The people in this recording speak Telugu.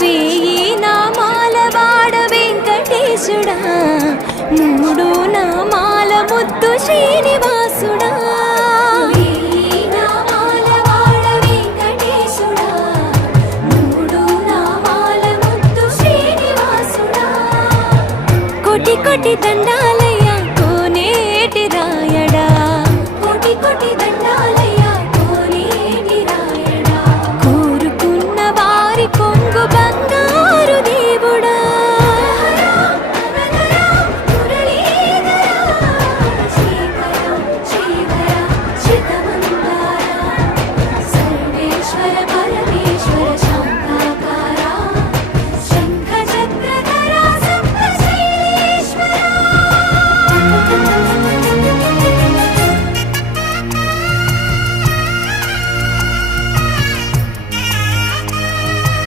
వేయి నామాల వాడ వెంకటేశుడా, మూడు నామాల ముద్దు శ్రీనివాసుడా. వేయి నామాల వాడ వెంకటేశుడా, మూడు నామాల ముద్దు శ్రీనివాసుడా. కోటి కోటి దండాలు